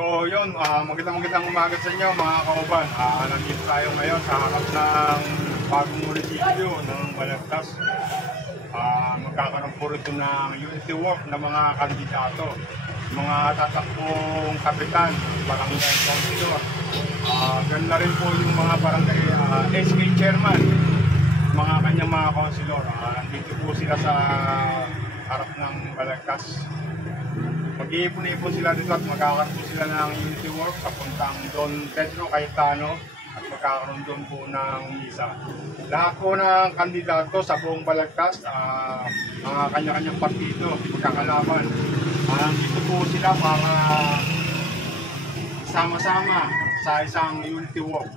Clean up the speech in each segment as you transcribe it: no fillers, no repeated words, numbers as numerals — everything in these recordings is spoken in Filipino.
So yun, magandang umaga sa inyo mga kauban. Nandito tayo ngayon sa harap ng bagong munisipyo ng Balagtas. Magkakaroon po rito ng unity work ng mga kandidato, mga tatakbong kapitan, barangay councilor. Ganun na rin po yung mga barangay SK chairman, mga kanyang mga councilor. Nandito po sila sa harap ng Balagtas. Mag-iipon-ipon sila dito at magkakaroon po sila ng unity work papuntang Don Pedro Cayetano at magkakaroon doon po ng misa. Lahat po ng kandidato sa buong Balagtas, mga kanya-kanyang partido, magkakalaban. Dito po sila para sama-sama sa isang unity work.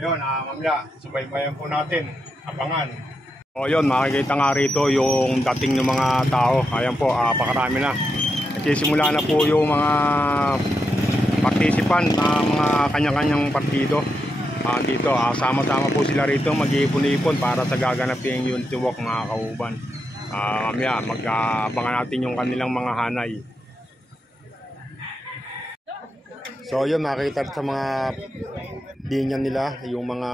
Ayun, mamaya, subaybayan po natin, abangan. O yun, makikita nga rito yung dating ng mga tao. Ayan po, pakarami na. Nagsisimula na po yung mga participant na mga kanya-kanyang partido. Dito, sama-sama po sila rito, mag-iipon-ipon para sa gaganapin yung unity walk mga kauban. Mamaya, mag-abangan natin yung kanilang mga hanay. So yun, nakita sa mga linya nila, yung mga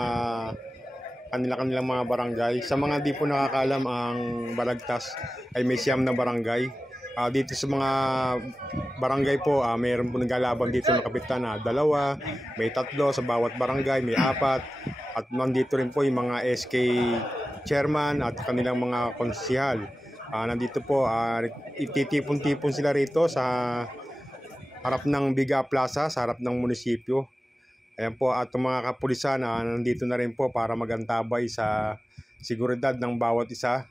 kanilang mga barangay. Sa mga di po nakakaalam, ang Balagtas ay may siyam na barangay. Dito sa mga barangay po, mayroon po naglalaban dito ng kapitan na 2, may 3 sa bawat barangay, may 4. At nandito rin po yung mga SK chairman at kanilang mga konsihal. Nandito po, ititipon-tipon sila rito sa harap ng Biga Plaza, sa harap ng munisipyo. Ayan po, at mga kapulisan nandito na rin po para magantabay sa seguridad ng bawat isa.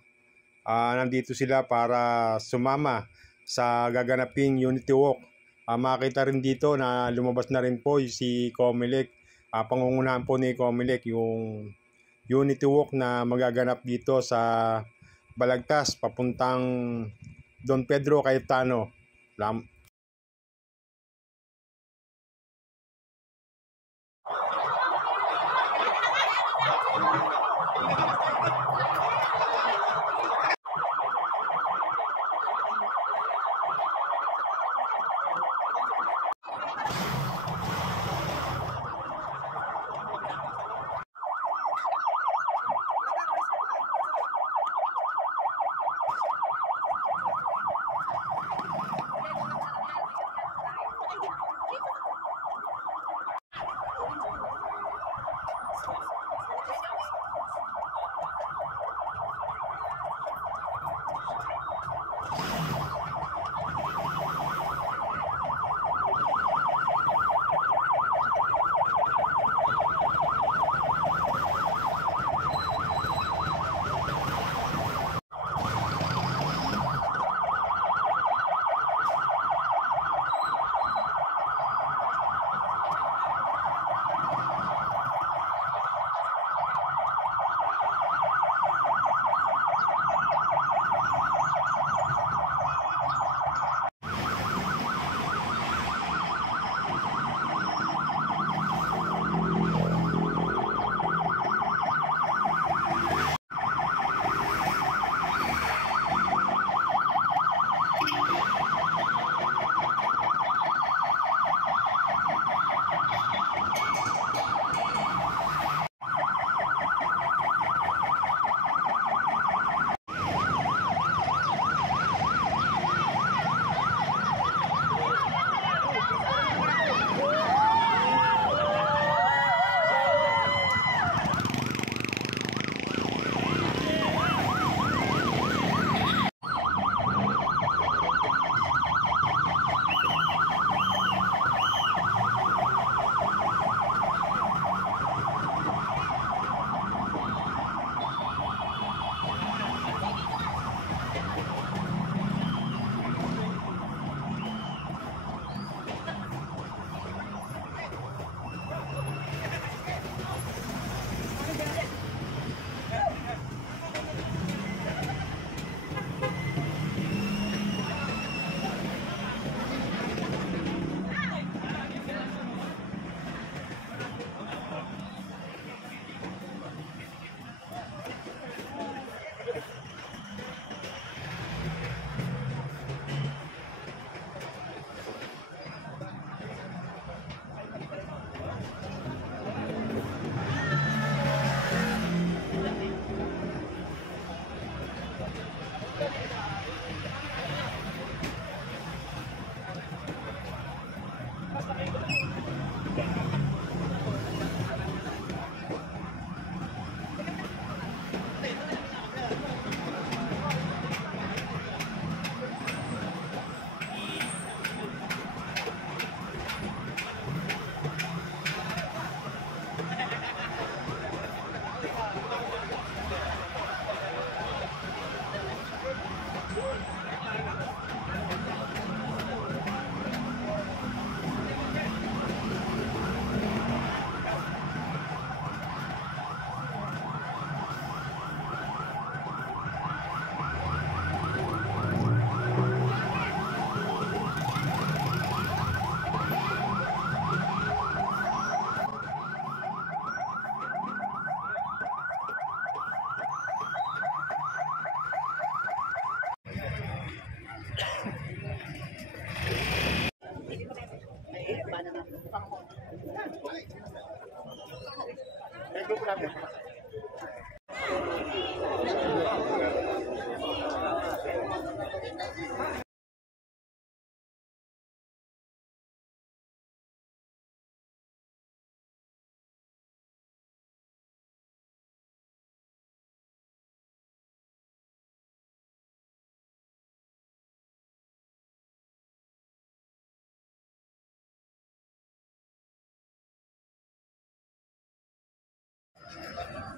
Nandito sila para sumama sa gaganaping unity walk. Makita rin dito na lumabas na rin po si Comelec. Pangungunahan po ni Comelec yung unity walk na magaganap dito sa Balagtas papuntang Don Pedro Cayetano.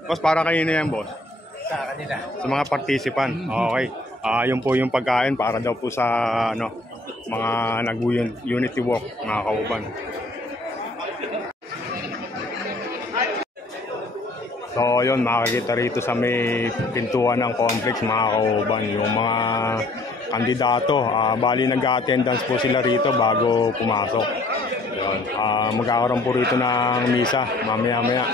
Boss, para kayo na yan, boss. Sa kanila. Sa mga participant. Okay. Yun po yung pagkain para daw po sa ano, mga nag-unity walk, mga kauban. So, yun, makikita rito sa may pintuan ng complex, mga kauban, yung mga kandidato. Bali, nag-attendance po sila rito bago pumasok. Yun. Magkakaroon po rito ng misa, mamaya-maya.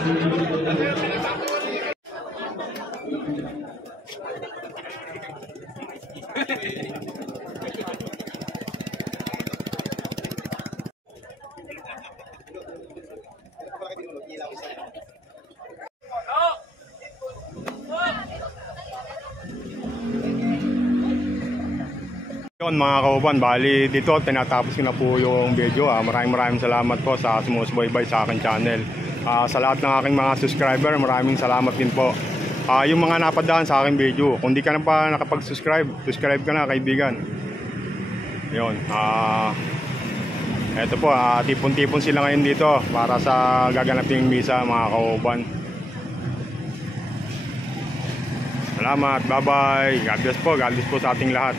Yun mga kauban, bali dito tinatapos ko na po yung video. Maraming salamat po sa sumusubaybay sa aking channel. Sa lahat ng aking mga subscriber, maraming salamat din po. Yung mga napadaan sa aking video, kung di ka na pa nakapag-subscribe, subscribe ka na kaibigan. Yun, eto po, tipon-tipon sila ngayon dito para sa gaganaping misa mga kauban. Salamat, bye-bye. God bless po sa ating lahat.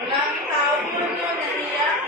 Walang tao po doon, naiyak.